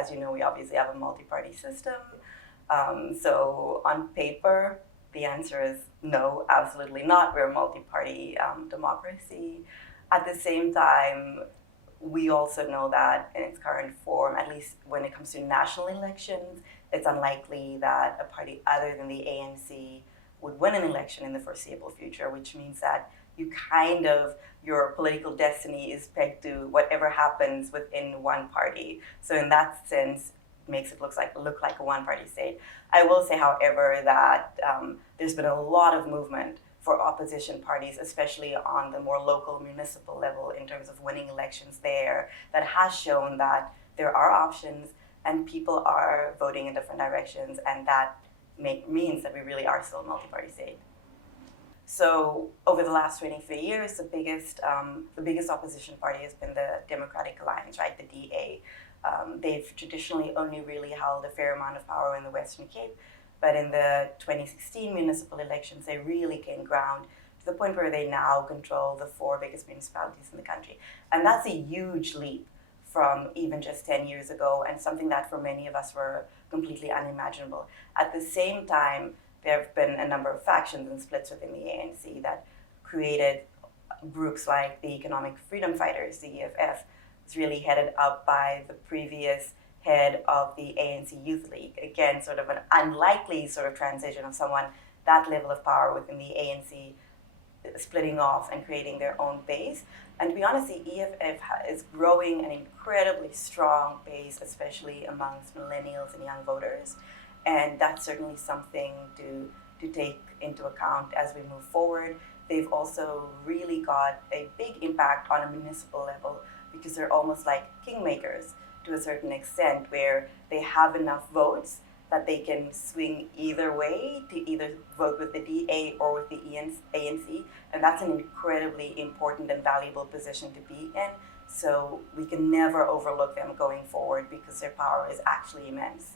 as you know, we obviously have a multi-party system. So on paper, the answer is no, absolutely not. We're a multi-party democracy. At the same time, we also know that in its current form, at least when it comes to national elections, it's unlikely that a party other than the ANC would win an election in the foreseeable future, which means that your political destiny is pegged to whatever happens within one party. So in that sense, it makes it look like a one-party state. I will say, however, that there's been a lot of movement for opposition parties, especially on the more local municipal level in terms of winning elections there, that has shown that there are options and people are voting in different directions, and that means that we really are still a multi-party state. So over the last 23 years, the biggest opposition party has been the Democratic Alliance, right, the DA. They've traditionally only really held a fair amount of power in the Western Cape, but in the 2016 municipal elections, they really gained ground to the point where they now control the 4 biggest municipalities in the country. And that's a huge leap from even just 10 years ago, and something that for many of us were completely unimaginable. At the same time, there have been a number of factions and splits within the ANC that created groups like the Economic Freedom Fighters, the EFF. It's really headed up by the previous head of the ANC Youth League. Again, sort of an unlikely sort of transition of someone that level of power within the ANC splitting off and creating their own base. And to be honest, the EFF is growing an incredibly strong base, especially amongst millennials and young voters. And that's certainly something to take into account as we move forward. They've also really got a big impact on a municipal level because they're almost like kingmakers to a certain extent, where they have enough votes that they can swing either way to either vote with the DA or with the ANC. And that's an incredibly important and valuable position to be in. So we can never overlook them going forward because their power is actually immense.